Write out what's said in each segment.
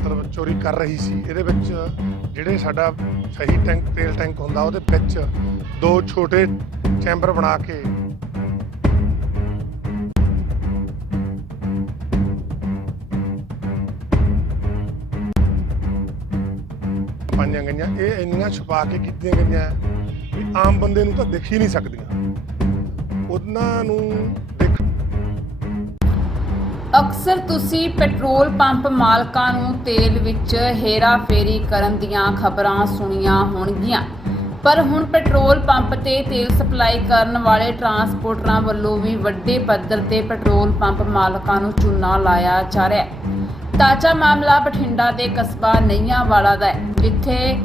ਮਤਲਬ ਚੋਰੀ ਕਰ ਰਹੀ ਸੀ। ਇਹਦੇ ਵਿੱਚ ਜਿਹੜੇ ਸਾਡਾ ਸਹੀ ਟੈਂਕ, ਤੇਲ ਟੈਂਕ ਹੁੰਦਾ, ਉਹਦੇ ਵਿੱਚ ਦੋ ਛੋਟੇ ਚੈਂਬਰ ਬਣਾ ਕੇ ਪਾਈਆਂ ਗਈਆਂ। ਇਹ ਇੰਨੀਆਂ ਛੁਪਾ ਕੇ ਕੀਤੀਆਂ ਗਈਆਂ ਵੀ ਆਮ ਬੰਦੇ ਨੂੰ ਤਾਂ ਦਿਖ ਹੀ ਨਹੀਂ ਸਕਦੀਆਂ। ਉਹਨਾਂ ਨੂੰ ਅਕਸਰ ਤੁਸੀਂ ਪੈਟਰੋਲ ਪੰਪ ਮਾਲਕਾਂ ਨੂੰ ਤੇਲ ਵਿੱਚ ਹੇਰਾਫੇਰੀ ਕਰਨ ਦੀਆਂ ਖਬਰਾਂ ਸੁਣੀਆਂ ਹੋਣਗੀਆਂ। ਪਰ ਹੁਣ ਪੈਟਰੋਲ ਪੰਪ ਤੇ ਤੇਲ ਸਪਲਾਈ ਕਰਨ ਵਾਲੇ ਟਰਾਂਸਪੋਰਟਰਾਂ ਵੱਲੋਂ ਵੀ ਵੱਡੇ ਪੱਧਰ ਤੇ ਪੈਟਰੋਲ ਪੰਪ ਮਾਲਕਾਂ ਨੂੰ ਚੂਨਾ ਲਾਇਆ ਜਾ ਰਿਹਾ ਹੈ। ਤਾਜ਼ਾ ਮਾਮਲਾ ਬਠਿੰਡਾ ਦੇ ਕਸਬਾ ਨਈਆਂਵਾਲਾ ਦਾ ਹੈ, ਜਿੱਥੇ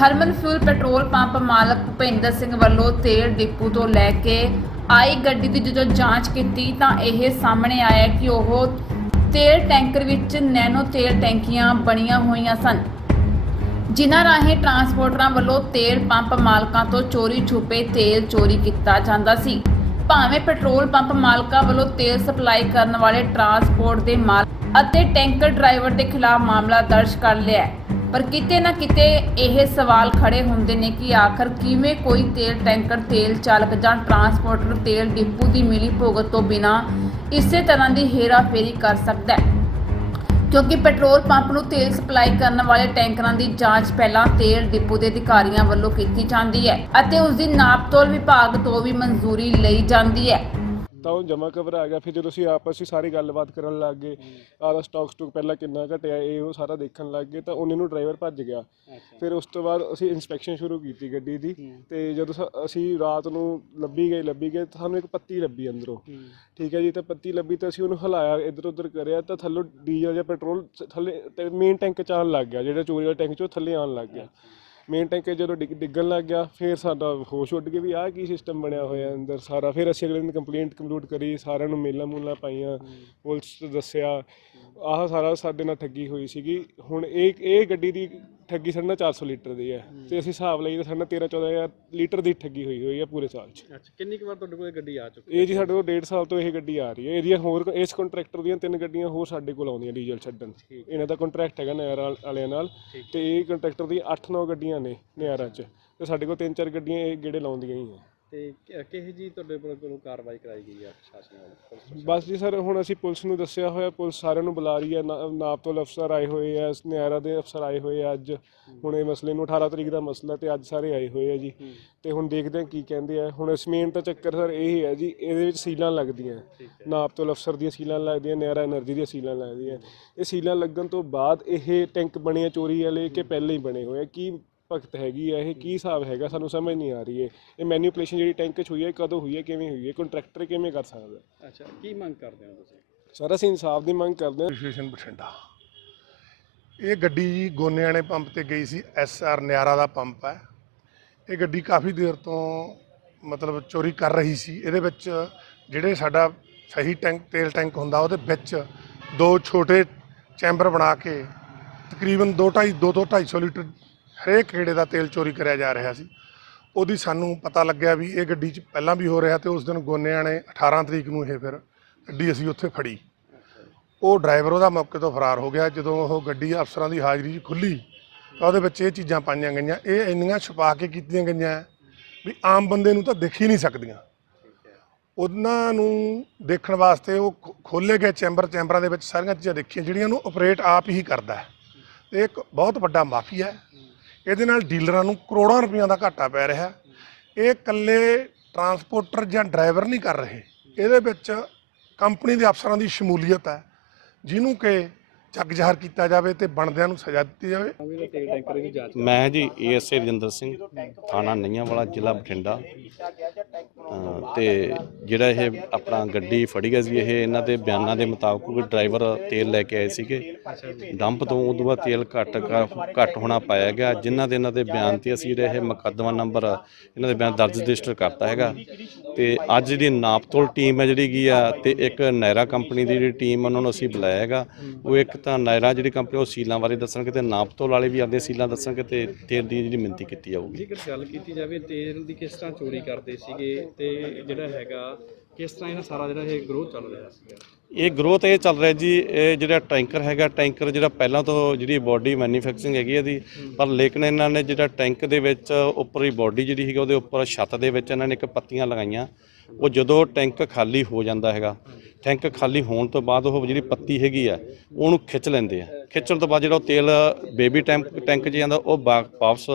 ਹਰਮਨ ਫਿਊਲ ਪੈਟਰੋਲ ਪੰਪ ਮਾਲਕ ਭੁਪਿੰਦਰ ਸਿੰਘ ਵੱਲੋਂ ਤੇਲ ਡਿਪੂ ਤੋਂ ਲੈ ਕੇ ਆਈ ਗੱਡੀ ਦੀ ਜਦੋਂ ਜਾਂਚ ਕੀਤੀ ਤਾਂ ਇਹ ਸਾਹਮਣੇ ਆਇਆ ਕਿ ਉਹ ਤੇਲ ਟੈਂਕਰ ਵਿੱਚ ਨੈਨੋ ਤੇਲ ਟੈਂਕੀਆਂ ਬਣੀਆਂ ਹੋਈਆਂ ਸਨ, ਜਿਨ੍ਹਾਂ ਰਾਹੀਂ ਟਰਾਂਸਪੋਰਟਰਾਂ ਵੱਲੋਂ ਤੇਲ ਪੰਪ ਮਾਲਕਾਂ ਤੋਂ ਚੋਰੀ ਛੁਪੇ ਤੇਲ ਚੋਰੀ ਕੀਤਾ ਜਾਂਦਾ ਸੀ। ਭਾਵੇਂ ਪੈਟਰੋਲ ਪੰਪ ਮਾਲਕਾਂ ਵੱਲੋਂ ਤੇਲ ਸਪਲਾਈ ਕਰਨ ਵਾਲੇ ਟਰਾਂਸਪੋਰਟ ਦੇ ਮਾਲਕ ਅਤੇ ਟੈਂਕਰ ਡਰਾਈਵਰ ਦੇ ਖਿਲਾਫ ਮਾਮਲਾ ਦਰਜ ਕਰ ਲਿਆ ਪਰ ਕਿਤੇ ਨਾ ਕਿਤੇ ਇਹ ਸਵਾਲ ਖੜੇ ਹੁੰਦੇ ਨੇ ਕਿ ਆਖਰ ਕਿਵੇਂ ਕੋਈ ਤੇਲ ਟੈਂਕਰ, ਤੇਲ ਚਾਲਕ ਜਾਂ ਟਰਾਂਸਪੋਰਟਰ ਤੇਲ ਡਿਪੂ ਦੀ ਮਿਲੀ ਭੁਗਤ ਤੋਂ ਬਿਨਾ ਇਸੇ ਤਰ੍ਹਾਂ ਦੀ ਹੇਰਾਫੇਰੀ ਕਰ ਸਕਦਾ ਹੈ? ਕਿਉਂਕਿ ਪੈਟਰੋਲ ਪੰਪ ਨੂੰ ਤੇਲ ਸਪਲਾਈ ਕਰਨ ਵਾਲੇ ਟੈਂਕਰਾਂ ਦੀ ਜਾਂਚ ਪਹਿਲਾਂ ਤੇਲ ਡਿਪੂ ਦੇ ਅਧਿਕਾਰੀਆਂ ਵੱਲੋਂ ਕੀਤੀ ਜਾਂਦੀ ਹੈ ਅਤੇ ਉਸ ਦੀ ਨਾਪਤੋਲ ਵਿਭਾਗ ਤੋਂ ਵੀ ਮਨਜ਼ੂਰੀ ਲਈ ਜਾਂਦੀ ਹੈ। ਤਾਂ ਉਹ ਜਮਾ ਘਬਰਾ ਗਿਆ। ਫਿਰ ਜਦੋਂ ਅਸੀਂ ਆਪਸ ਵਿੱਚ ਸਾਰੀ ਗੱਲਬਾਤ ਕਰਨ ਲੱਗ ਗਏ ਆਦਾ ਸਟਾਕ ਸਟੂਕ ਪਹਿਲਾਂ ਕਿੰਨਾ ਘਟਿਆ ਇਹ ਉਹ ਸਾਰਾ ਦੇਖਣ ਲੱਗ ਗਏ ਤਾਂ ਉਹਨੇ ਨੂੰ ਡਰਾਈਵਰ ਭੱਜ ਗਿਆ। ਫਿਰ ਉਸ ਤੋਂ ਬਾਅਦ ਅਸੀਂ ਇਨਸਪੈਕਸ਼ਨ ਸ਼ੁਰੂ ਕੀਤੀ ਗੱਡੀ ਦੀ ਤੇ ਜਦੋਂ ਸ- ਅਸੀਂ ਰਾਤ ਨੂੰ ਲੱਭੀ ਗਏ ਲੱਭੀ ਗਏ ਤਾਂ ਸਾਨੂੰ ਇੱਕ ਪੱਤੀ ਲੱਭੀ ਅੰਦਰੋਂ। ਠੀਕ ਹੈ ਜੀ ਤਾਂ ਪੱਤੀ ਲੱਭੀ ਤਾਂ ਅਸੀਂ ਉਹਨੂੰ ਹਿਲਾਇਆ ਇੱਧਰ ਉੱਧਰ ਕਰਿਆ ਤਾਂ ਥੱਲੋਂ ਡੀਜ਼ਲ ਜਾਂ ਪੈਟਰੋਲ ਥੱਲੇ ਮੇਨ ਟੈਂਕ ਚ ਆਉਣ ਲੱਗ ਗਿਆ ਜਿਹੜਾ ਚੋਰੀ ਵਾਲਾ ਟੈਂਕ ਚੋਂ ਥੱਲੇ ਆਉਣ ਲੱਗ ਗਿਆ। ਮੇਨ ਟੈਂਕ ਜਦੋਂ ਡਿੱਗ- ਡਿੱਗਣ ਲੱਗ ਗਿਆ ਫਿਰ ਸਾਡਾ ਹੋਸ਼ ਉੱਡ ਕੇ ਵੀ ਆਹ ਕੀ ਸਿਸਟਮ ਬਣਿਆ ਹੋਇਆ ਅੰਦਰ ਸਾਰਾ। ਫਿਰ ਅਸੀਂ ਅਗਲੇ ਦਿਨ ਕੰਪਲੇਂਟ ਕੰਪਲੂਟ ਕਰੀ ਸਾਰਿਆਂ ਨੂੰ ਮੇਲਾਂ ਮੂਲਾਂ ਪਾਈਆਂ ਪੁਲਿਸ ਨੂੰ ਦੱਸਿਆ। ਆਹ ਸਾਰਾ ਸਾਡੇ ਨਾਲ ਠੱਗੀ ਹੋਈ ਸੀਗੀ। ਹੁਣ ਇਹ ਇਹ ਗੱਡੀ ਦੀ ਠੱਗੀ ਸਾਡੇ ਨਾਲ 400 ਲੀਟਰ ਦੀ ਹੈ। ਤੇ ਅਸੀਂ ਹਿਸਾਬ ਲਈ ਤਾਂ ਸਾਡੇ ਨਾਲ 13 14000 ਲੀਟਰ ਦੀ ਠੱਗੀ ਹੋਈ ਹੋਈ ਹੈ ਪੂਰੇ ਸਾਲ 'ਚ। ਅੱਛਾ ਕਿੰਨੀ ਕੁ ਵਾਰ ਤੁਹਾਡੇ ਕੋਲ ਇਹ ਗੱਡੀ ਆ ਚੁੱਕੀ ਇਹ ਜੀ ਸਾਡੇ ਕੋਲ 1.5 ਸਾਲ ਤੋਂ ਇਹ ਗੱਡੀ ਆ ਰਹੀ ਹੈ। ਇਹਦੀਆਂ ਹੋਰ ਇਸ ਕੰਟਰੈਕਟਰ ਦੀਆਂ ਤਿੰਨ ਗੱਡੀਆਂ ਹੋਰ ਸਾਡੇ ਕੋਲ ਆਉਂਦੀਆਂ ਡੀਜ਼ਲ ਛੱਡਣ। ਇਹਨਾਂ ਦਾ ਕੰਟਰੈਕਟ ਹੈਗਾ ਨਿਆਰ ਵਾਲ- ਵਾਲਿਆਂ ਨਾਲ। ਤੇ ਇਹ ਕੰਟਰੈਕਟਰ ਦੀ 8-9 ਗੱਡੀਆਂ ਨੇ ਨਿਆਰਾਂ 'ਚ। ਤੇ ਸਾਡੇ ਕੋਲ ਤਿੰਨ ਚਾਰ ਗੱਡੀਆਂ ਇਹ ਗੇੜੇ ਲਾਉਂਦੀਆਂ ਹੀ ਆ ਤੇ ਕਿ- ਜੀ ਤੁਹਾਡੇ ਵੱਲੋਂ ਕੋਲੋਂ ਕਾਰਵਾਈ ਕਰਾਈ ਗਈ ਆ ਪ੍ਰਸ਼ਾਸਨ ਵੱਲੋਂ? ਬਸ ਜੀ ਸਰ ਹੁਣ ਅਸੀਂ ਪੁਲਿਸ ਨੂੰ ਦੱਸਿਆ ਹੋਇਆ ਪੁਲਿਸ ਸਾਰਿਆਂ ਨੂੰ ਬੁਲਾ ਰਹੀ ਹੈ ਨਾਪ ਤੋਂ ਅਫਸਰ ਆਏ ਹੋਏ ਆ ਨਿਆਰਾ ਦੇ ਅਫਸਰ ਆਏ ਹੋਏ ਆ ਅੱਜ। ਹੁਣ ਇਹ ਮਸਲੇ ਨੂੰ 18 ਤਰੀਕ ਦਾ ਮਸਲਾ ਤੇ ਅੱਜ ਸਾਰੇ ਆਏ ਹੋਏ ਆ ਜੀ। ਤੇ ਹੁਣ ਦੇਖਦੇ ਆ ਕੀ ਕਹਿੰਦੇ ਆ। ਹੁਣ ਸਮੇਨ ਤਾਂ ਚੱਕਰ ਸਰ ਇਹ ਹੈ ਜੀ ਇਹਦੇ ਵਿੱਚ ਸੀਲਾਂ ਲੱਗਦੀਆਂ। ਠੀਕ ਨਾਪ ਤੋਂ ਅਫਸਰ ਦੀਆਂ ਸੀਲਾਂ ਲੱਗਦੀਆਂ ਨਿਆਰਾ એનર્ਜੀ ਦੀਆਂ ਸੀਲਾਂ ਲੱਗਦੀਆਂ। ਇਹ ਸੀਲਾਂ ਲੱਗਣ ਤੋਂ ਬਾਅਦ ਇਹ ਟੈਂਕ ਬਣੇ ਚੋਰੀ ਵਾਲੇ ਕਿ ਪਹਿਲੇ ਹੀ ਬਣੇ ਹੋਏ ਆ। ਕੀ ਭਗਤ ਹੈਗੀ ਆ ਇਹ ਕੀ ਹਿਸਾਬ ਹੈਗਾ? ਸਾਨੂੰ ਸਮਝ ਨਹੀਂ ਆ ਰਹੀ ਹੈ ਇਹ ਮੈਨੀਪੂਲੇਸ਼ਨ ਜਿਹੜੀ ਟੈਂਕ 'ਚ ਹੋਈ ਹੈ ਇਹ ਕਦੋਂ ਹੋਈ ਹੈ ਕਿਵੇਂ ਹੋਈ ਹੈ ਕੰਟਰੈਕਟਰ ਕਿਵੇਂ ਕਰ ਸਕਦਾ? ਅੱਛਾ ਕੀ ਮੰਗ ਕਰਦੇ ਹੋ ਤੁਸੀਂ? ਸਰ ਅਸੀਂ ਇਨਸਾਫ ਦੀ ਮੰਗ ਕਰਦੇ ਹਾਂ। ਸਟੇਸ਼ਨ ਬਠਿੰਡਾ। ਇਹ ਗੱਡੀ ਜੀ ਗੋਨਿਆਣੇ ਪੰਪ ਤੇ ਗਈ ਸੀ ਐਸ ਆਰ ਨਿਆਰਾ ਦਾ ਪੰਪ ਹੈ। ਇਹ ਗੱਡੀ ਕਾਫੀ ਦੇਰ ਤੋਂ ਮਤਲਬ ਚੋਰੀ ਕਰ ਰਹੀ ਸੀ। ਇਹਦੇ ਵਿੱਚ ਜਿਹੜੇ ਸਾਡਾ ਸਹੀ ਟੈਂਕ ਤੇਲ ਟੈਂਕ ਹੁੰਦਾ ਉਹਦੇ ਵਿੱਚ ਦੋ ਛੋਟੇ ਚੈਂਬਰ ਬਣਾ ਕੇ ਤਕਰੀਬਨ 2.5 2 ਤੋਂ 250 ਲੀਟਰ ਹਰੇਕ ਖੇੜੇ ਦਾ ਤੇਲ ਚੋਰੀ ਕਰਿਆ ਜਾ ਰਿਹਾ ਸੀ। ਉਹਦੀ ਸਾਨੂੰ ਪਤਾ ਲੱਗਿਆ ਵੀ ਇਹ ਗੱਡੀ 'ਚ ਪਹਿਲਾਂ ਵੀ ਹੋ ਰਿਹਾ ਤੇ ਉਸ ਦਿਨ ਗੋਨਿਆਂ ਨੇ 18 ਤਰੀਕ ਨੂੰ ਇਹ ਫਿਰ ਗੱਡੀ ਅਸੀਂ ਉੱਥੇ ਫੜੀ। ਉਹ ਡਰਾਈਵਰ ਉਹਦਾ ਮੌਕੇ ਤੋਂ ਫਰਾਰ ਹੋ ਗਿਆ। ਜਦੋਂ ਉਹ ਗੱਡੀ ਅਫਸਰਾਂ ਦੀ ਹਾਜ਼ਰੀ 'ਚ ਖੁੱਲੀ ਤਾਂ ਉਹਦੇ ਵਿੱਚ ਇਹ ਚੀਜ਼ਾਂ ਪਾਈਆਂ ਗਈਆਂ। ਇਹ ਇੰਨੀਆਂ ਛੁਪਾ ਕੇ ਕੀਤੀਆਂ ਗਈਆਂ ਵੀ ਆਮ ਬੰਦੇ ਨੂੰ ਤਾਂ ਦਿਖ ਹੀ ਨਹੀਂ ਸਕਦੀਆਂ। ਉਹਨਾਂ ਨੂੰ ਦੇਖਣ ਵਾਸਤੇ ਉਹ ਖੋ- ਖੋਲ੍ਹੇ ਗਏ ਚੈਂਬਰ, ਚੈਂਬਰਾਂ ਦੇ ਵਿੱਚ ਸਾਰੀਆਂ ਚੀਜ਼ਾਂ ਦੇਖੀਆਂ, ਜਿਹੜੀਆਂ ਨੂੰ ਆਪਰੇਟ ਆਪ ਹੀ ਕਰਦਾ ਹੈ। ਇਹ ਇੱਕ ਬਹੁਤ ਵੱਡਾ ਮਾਫੀਆ ਹੈ। ਇਹਦੇ ਨਾਲ ਡੀਲਰਾਂ ਨੂੰ ਕਰੋੜਾਂ ਰੁਪਈਆਂ ਦਾ ਘਾਟਾ ਪੈ ਰਿਹਾ। ਇਹ ਇਕੱਲੇ ਟਰਾਂਸਪੋਰਟਰ ਜਾਂ ਡਰਾਈਵਰ ਨਹੀਂ ਕਰ ਰਹੇ। ਇਹਦੇ ਵਿੱਚ ਕੰਪਨੀ ਦੇ ਅਫਸਰਾਂ ਦੀ ਸ਼ਮੂਲੀਅਤ ਹੈ, ਜਿਹਨੂੰ ਕਿ ਚੱਕ ਜ਼ਾਹਰ ਕੀਤਾ ਜਾਵੇ ਤੇ ਬਣਦਿਆਂ ਨੂੰ ਸਜ਼ਾ ਦਿੱਤੀ ਜਾਵੇ। ਵੀ ਇਹਦਾ ਤੇਲ ਟੈਂਕਰ ਦੀ ਮੈਂ ਜੀ ਏਐਸਏ ਰਜਿੰਦਰ ਸਿੰਘ, ਥਾਣਾ ਨਈਆਂਵਾਲਾ ਜ਼ਿਲ੍ਹਾ ਬਠਿੰਡਾ। ਤੇ ਜਿਹੜਾ ਇਹ ਆਪਣਾ ਗੱਡੀ ਫੜੀ ਗਈ ਸੀ ਇਹ ਇਹਨਾਂ ਦੇ ਬਿਆਨਾਂ ਦੇ ਮੁਤਾਬਕ ਡਰਾਈਵਰ ਤੇਲ ਲੈ ਕੇ ਆਏ ਸੀਗੇ। ਡੰਪ ਤੋਂ ਉਦੋਂ ਬਾਅਦ ਤੇਲ ਘੱਟ ਘੱਟ ਹੋਣਾ ਪਾਇਆ ਗਿਆ ਜਿਨ੍ਹਾਂ ਦੇ ਇਹਨਾਂ ਦੇ ਬਿਆਨ ਤੇ ਅਸੀਂ ਜਿਹੜਾ ਇਹ ਮੁਕੱਦਮਾ ਨੰਬਰ ਇਹਨਾਂ ਦੇ ਬਿਆਨ ਦਰਜ ਰਜਿਸਟਰ ਕਰਤਾ ਹੈਗਾ। ਤੇ ਅੱਜ ਜਿਹੜੀ ਨਾਪਤੋਲ ਟੀਮ ਹੈ ਜਿਹੜੀ ਕੀ ਆ ਤੇ ਇੱਕ ਨਾਇਰਾ ਕੰਪਨੀ ਦੀ ਜਿਹੜੀ ਟੀਮ ਉਹਨਾਂ ਨੂੰ ਅਸੀਂ ਬੁਲਾਇਆ ਹੈਗਾ ਉਹ ਇੱਕ ਤਾਂ ਨਾਇਰਾ ਜਿਹੜੀ ਕੰਪਨੀ ਉਹ ਸੀਲਾਂ ਬਾਰੇ ਦੱਸਣਗੇ ਤੇ ਨਾਪਤੋਲ ਵਾਲੇ ਵੀ ਆਪਦੇ ਸੀਲਾਂ ਦੱਸਣਗੇ ਤੇ ਤੇਲ ਦੀ ਜਿਹੜੀ ਮਿੰਤੀ ਕੀਤੀ ਜਾਊਗੀ। ਜੇਕਰ ਗੱਲ ਕੀਤੀ ਜਾਵੇ ਤੇਲ ਦੀ ਕਿਸ ਤਰ੍ਹਾਂ ਚੋਰੀ ਕਰਦੇ ਸੀਗੇ? ਤੇ ਜਿਹੜਾ ਹੈਗਾ ਕਿਸ ਤਰ੍ਹਾਂ ਇਹਨਾਂ ਸਾਰਾ ਜਿਹੜਾ ਇਹ ਗਰੋਹ ਚੱਲ ਰਿਹਾ ਸੀਗਾ? ਇਹ ਗਰੋਥ ਇਹ ਚੱਲ ਰਿਹਾ ਜੀ ਇਹ ਜਿਹੜਾ ਟੈਂਕਰ ਹੈਗਾ ਟੈਂਕਰ ਜਿਹੜਾ ਪਹਿਲਾਂ ਤੋਂ ਜਿਹੜੀ ਬਾਡੀ ਮੈਨੂਫੈਕਚਰਿੰਗ ਹੈਗੀ ਇਹਦੀ ਪਰ ਲੇਕਿਨ ਇਹਨਾਂ ਨੇ ਜਿਹੜਾ ਟੈਂਕ ਦੇ ਵਿੱਚ ਉੱਪਰੀ ਬਾਡੀ ਜਿਹੜੀ ਹੈਗੀ ਉਹਦੇ ਉੱਪਰ ਛੱਤ ਦੇ ਵਿੱਚ ਇਹਨਾਂ ਨੇ ਇੱਕ ਪੱਤੀਆਂ ਲਗਾਈਆਂ। ਉਹ ਜਦੋਂ ਟੈਂਕ ਖਾਲੀ ਹੋ ਜਾਂਦਾ ਹੈਗਾ ਟੈਂਕ ਖਾਲੀ ਹੋਣ ਤੋਂ ਬਾਅਦ ਉਹ ਜਿਹੜੀ ਪੱਤੀ ਹੈਗੀ ਆ ਉਹਨੂੰ ਖਿੱਚ ਲੈਂਦੇ ਆ। ਖਿੱਚਣ ਤੋਂ ਬਾਅਦ ਜਿਹੜਾ ਉਹ ਤੇਲ ਬੇਬੀ ਟੈਂਕ ਟੈਂਕ 'ਚ ਜਾਂਦਾ ਉਹ ਵਾਪਸ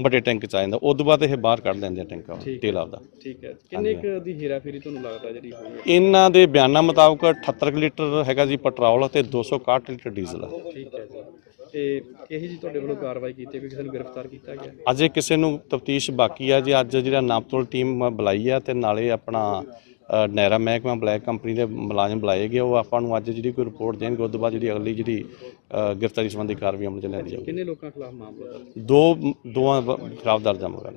ਵੱਡੇ ਟੈਂਕ 'ਚ ਆ ਜਾਂਦਾ। ਉਸ ਤੋਂ ਬਾਅਦ ਇਹ ਬਾਹਰ ਕੱਢ ਲੈਂਦੇ ਆ ਟੈਂਕ ਤੇਲ ਆਪਦਾ। ਠੀਕ ਹੈ। ਕਿੰਨੇ ਕੁ ਦੀ ਹੇਰਾਫੇਰੀ ਤੁਹਾਨੂੰ ਲੱਗਦਾ ਜਿਹੜੀ ਹੋਈ ਹੈ? ਇਹਨਾਂ ਦੇ ਬਿਆਨਾਂ ਮੁਤਾਬਕ 78 ਕੁ ਲੀਟਰ ਹੈਗਾ ਜੀ ਪੈਟਰੋਲ ਤੇ 261 ਲੀਟਰ ਡੀਜ਼ਲ। ਆ ਠੀਕ ਹੈ ਜੀ। ਤੇ ਇਹੀ ਜੀ ਤੁਹਾਡੇ ਵੱਲੋਂ ਕਾਰਵਾਈ ਕੀਤੀ ਕਿ ਕਿਸੇ ਨੂੰ ਗ੍ਰਿਫਤਾਰ ਕੀਤਾ ਗਿਆ? ਅਜੇ ਕਿਸੇ ਨੂੰ ਤਫਤੀਸ਼ ਬਾਕੀ ਆ ਜੀ। ਅੱਜ ਜਿਹੜਾ ਨਾਪਤੋਲ ਟੀਮ ਬੁਲਾਈ ਆ ਤੇ ਨਾਲੇ ਆਪਣਾ ਅ, ਨੈਰਾ ਮਹਿਕਮਾ ਬਲੈਕ ਕੰਪਨੀ ਦੇ ਮੁਲਾਜ਼ਮ ਬੁਲਾਏ ਗਏ। ਉਹ ਆਪਾਂ ਨੂੰ ਅੱਜ ਜਿਹੜੀ ਕੋਈ ਰਿਪੋਰਟ ਦੇਣਗੇ ਉਸ ਤੋਂ ਬਾਅਦ ਜਿਹੜੀ ਅਗਲੀ ਜਿਹੜੀ ਅ, ਗ੍ਰਿਫਤਾਰੀ ਸੰਬੰਧੀ ਕਾਰਵਾਈ ਅਮਲ ਚ ਲਿਆਂਦੀ ਜਾਊਗੀ। ਕਿੰਨੇ ਲੋਕਾਂ ਖਿਲਾਫ ਮਾਮਲਾ ਦਰਜ? ਦੋ ਦੋਵਾਂ ਖਿਲਾਫ ਦਰਜ ਜਾਵਾਂਗਾ